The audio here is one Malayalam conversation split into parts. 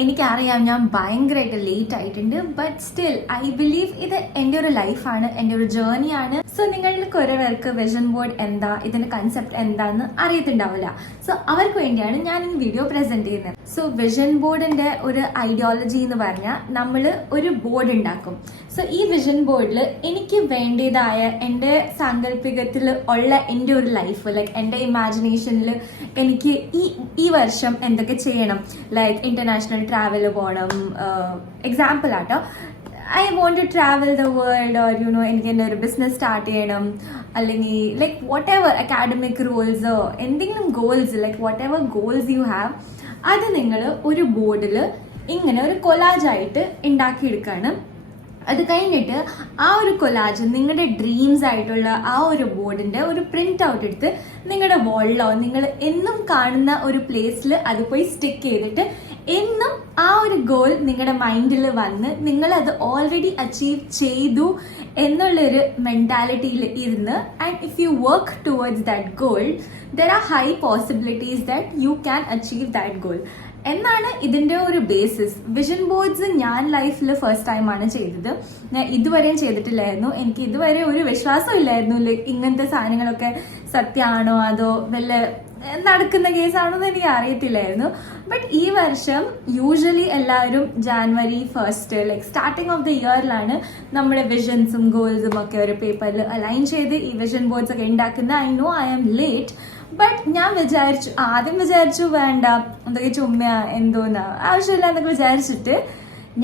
എനിക്കറിയാം ഞാൻ ഭയങ്കരമായിട്ട് ലേറ്റ് ആയിട്ടുണ്ട്, ബട്ട് സ്റ്റിൽ ഐ ബിലീവ് ഇത് എൻ്റെ ഒരു ലൈഫാണ്, എൻ്റെ ഒരു ജേർണിയാണ്. സോ നിങ്ങൾക്ക് കുറെ പേർക്ക് വിഷൻ ബോർഡ് എന്താ, ഇതിന്റെ കൺസെപ്റ്റ് എന്താന്ന് അറിയത്തുണ്ടാവില്ല. സോ അവർക്ക് വേണ്ടിയാണ് ഞാൻ ഈ വീഡിയോ പ്രസന്റ് ചെയ്യുന്നത്. സോ വിഷൻ ബോർഡിന്റെ ഒരു ഐഡിയോളജി എന്ന് പറഞ്ഞാൽ നമ്മൾ ഒരു ബോർഡ് ഉണ്ടാക്കും. സോ ഈ വിഷൻ ബോർഡിൽ എനിക്ക് വേണ്ടതായ എൻ്റെ സാങ്കല്പികത്തിൽ ഉള്ള എൻ്റെ ഒരു ലൈഫ്, ലൈക്ക് എൻ്റെ ഇമാജിനേഷനിൽ എനിക്ക് ഈ വർഷം എന്തൊക്കെ ചെയ്യണം, ലൈക്ക് ഇന്റർനാഷണൽ ട്രാവൽ പോകണം, എക്സാമ്പിൾ ആട്ടോ, I want to travel the world, or എനിക്ക് എൻ്റെ ഒരു ബിസിനസ് സ്റ്റാർട്ട് ചെയ്യണം, അല്ലെങ്കിൽ ലൈക്ക് വാട്ട് എവർ അക്കാഡമിക് റോൾസോ എന്തെങ്കിലും goals, like whatever goals you have, അത് നിങ്ങൾ ഒരു ബോർഡിൽ ഇങ്ങനെ ഒരു കൊലാജായിട്ട് ഉണ്ടാക്കിയെടുക്കുകയാണ്. അത് കഴിഞ്ഞിട്ട് ആ ഒരു കൊലാജ് നിങ്ങളുടെ ഡ്രീംസ് ആയിട്ടുള്ള ആ ഒരു ബോർഡിന്റെ ഒരു പ്രിന്റ് ഔട്ട് എടുത്ത് നിങ്ങളുടെ വാളിലോ നിങ്ങൾ എന്നും കാണുന്ന ഒരു പ്ലേസിൽ അത് പോയി സ്റ്റിക്ക് ചെയ്തിട്ട് എന്നും ആ ഒരു ഗോൾ നിങ്ങളുടെ മൈൻഡിൽ വന്ന് നിങ്ങൾ അത് ഓൾറെഡി അച്ചീവ് ചെയ്തു എന്നുള്ളൊരു മെന്റാലിറ്റിയിൽ ഇരുന്ന്, and if you work towards that goal there are high possibilities that you can achieve that goal എന്നാണ് ഇതിന്റെ ഒരു ബേസിസ്. വിഷൻ ബോർഡ്സ് ഞാൻ ലൈഫിൽ ഫസ്റ്റ് ടൈമാണ് ചെയ്തത്. ഞാൻ ഇതുവരെയും ചെയ്തിട്ടില്ലായിരുന്നു. എനിക്ക് ഇതുവരെ ഒരു വിശ്വാസം ഇല്ലായിരുന്നു ഇങ്ങനത്തെ സാധനങ്ങളൊക്കെ സത്യമാണോ അതോ വല്ല നടക്കുന്ന കേസാണോ എന്ന് എനിക്ക് അറിയത്തില്ലായിരുന്നു. ബട്ട് ഈ വർഷം യൂഷ്വലി എല്ലാവരും January 1 like starting of the ഇയറിലാണ് നമ്മുടെ വിഷൻസും ഗോൾസും ഒക്കെ ഒരു പേപ്പറിൽ അലൈൻ ചെയ്ത് ഈ വിഷൻ ബോർഡ്സ് ഒക്കെ ഉണ്ടാക്കുന്നത്. I know I am late, but ഞാൻ ആദ്യം വിചാരിച്ചു വേണ്ട എന്തൊക്കെ ചുമ്മ എന്തോന്നാ ആവശ്യമില്ല എന്നൊക്കെ വിചാരിച്ചിട്ട്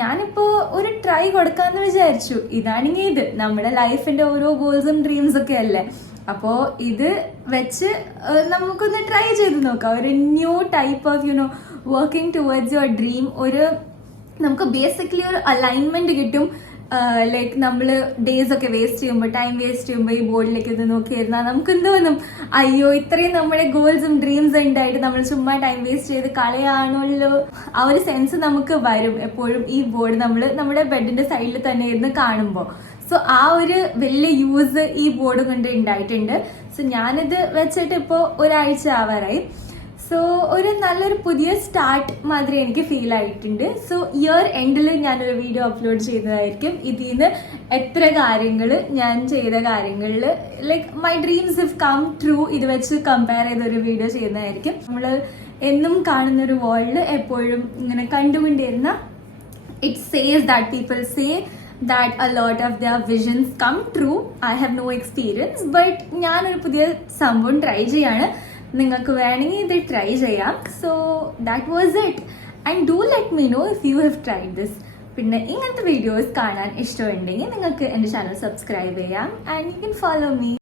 ഞാനിപ്പോ ഒരു ട്രൈ കൊടുക്കാന്ന് വിചാരിച്ചു. ഇതാണെങ്കിൽ ഇത് നമ്മുടെ ലൈഫിന്റെ ഓരോ ഗോൾസും ഡ്രീംസ് ഒക്കെ അല്ലേ, അപ്പോ ഇത് വെച്ച് നമുക്കൊന്ന് ട്രൈ ചെയ്ത് നോക്കാം. ഒരു new type of working towards your dream. നമുക്ക് ബേസിക്കലി ഒരു അലൈൻമെന്റ് കിട്ടും. ലൈക്ക് നമ്മൾ ഡേയ്സ് ഒക്കെ വേസ്റ്റ് ചെയ്യുമ്പോൾ, ടൈം വേസ്റ്റ് ചെയ്യുമ്പോൾ ഈ ബോർഡിലേക്ക് ഒന്ന് നോക്കിയിരുന്നാൽ നമുക്ക് എന്തോന്നും, അയ്യോ ഇത്രയും നമ്മുടെ ഗോൾസും ഡ്രീംസ് ഉണ്ടായിട്ട് നമ്മൾ ചുമ്മാ ടൈം വേസ്റ്റ് ചെയ്ത് കളയാണല്ലോ, ആ ഒരു സെൻസ് നമുക്ക് വരും എപ്പോഴും ഈ ബോർഡ് നമ്മൾ നമ്മുടെ ബെഡിന്റെ സൈഡിൽ തന്നെ ഇരുന്ന് കാണുമ്പോൾ. സോ ആ ഒരു വലിയ യൂസ് ഈ ബോർഡ് കൊണ്ട് ഉണ്ടായിട്ടുണ്ട്. സോ ഞാനിത് വെച്ചിട്ട് ഇപ്പോൾ ഒരാഴ്ച ആവാറായി. സോ ഒരു നല്ലൊരു പുതിയ സ്റ്റാർട്ട് മാതിരി എനിക്ക് ഫീൽ ആയിട്ടുണ്ട്. സോ ഇയർ എൻഡിൽ ഞാനൊരു വീഡിയോ അപ്ലോഡ് ചെയ്യുന്നതായിരിക്കും. ഇതിൽ നിന്ന് എത്ര കാര്യങ്ങൾ ഞാൻ ചെയ്ത കാര്യങ്ങളിൽ like my dreams if come true ഇത് വെച്ച് കമ്പയർ ചെയ്തൊരു വീഡിയോ ചെയ്യുന്നതായിരിക്കും. നമ്മൾ എന്നും കാണുന്നൊരു വേൾഡ് എപ്പോഴും ഇങ്ങനെ കണ്ടുകൊണ്ടിരുന്ന it says that people say that a lot of their visions come true. I have no experience, but ഞാനൊരു പുതിയ സംഭവം ട്രൈ ചെയ്യാണ്. നിങ്ങൾക്ക് വേണമെങ്കിൽ ഇത് ട്രൈ ചെയ്യാം. So that was it, and do let me know if you have tried this. പിന്നെ ഇങ്ങനത്തെ വീഡിയോസ് കാണാൻ ഇഷ്ടമുണ്ടെങ്കിൽ നിങ്ങൾക്ക് എൻ്റെ ചാനൽ സബ്സ്ക്രൈബ് ചെയ്യാം, and you can follow me.